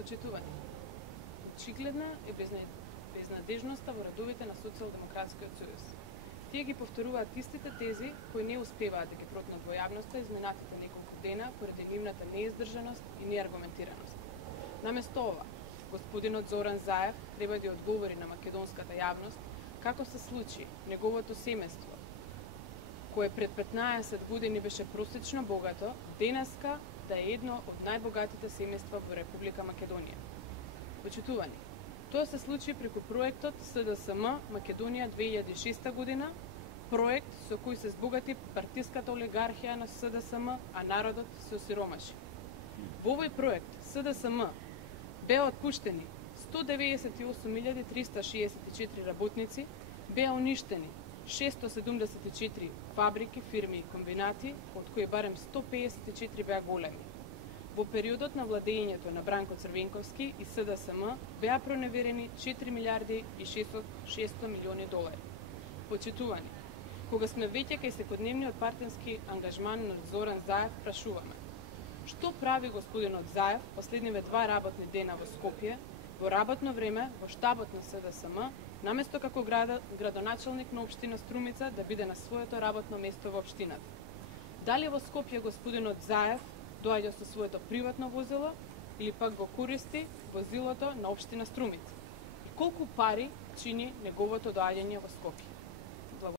Почитувани. Очигледна е безнадежноста во редовите на Социјалдемократскиот сојуз. Тие ги повторуваат истите тези кои не успеваат да ги протнат во јавноста изминатите неколку дена поради нивната неиздржаност и неаргументираност. Наместо ова, господинот Зоран Заев треба да одговори на македонската јавност како се случи неговото семејство, кое пред 15 години беше просечно богато, денеска да е едно од најбогатите семејства во Република Македонија. Почитувани, тоа се случи преку проектот СДСМ Македонија 2006 година, проект со кој се збогати партиската олигархија на СДСМ, а народот се осиромаши. Во овој проект СДСМ беа отпуштени 198.364 работници, беа уништени 674 фабрики, фирми и комбинати, од кои барем 154 беа големи. Во периодот на владењето на Бранко Црвенковски и СДСМ беа проневерени 4 милиарди и 600 милиони долари. Почитувани, кога сме веќе кај секојдневниот партенски ангажман на Зоран Заев, прашуваме: што прави господинот Заев последниве 2 работни дена во Скопје, во работно време во штабот на СДСМ, наместо како градоначалник на општина Струмица да биде на своето работно место во општината? Дали во Скопје господинот Заев доаѓа со своето приватно возило или пак го користи возилото на општина Струмица? И колку пари чини неговото доаѓање во Скопје?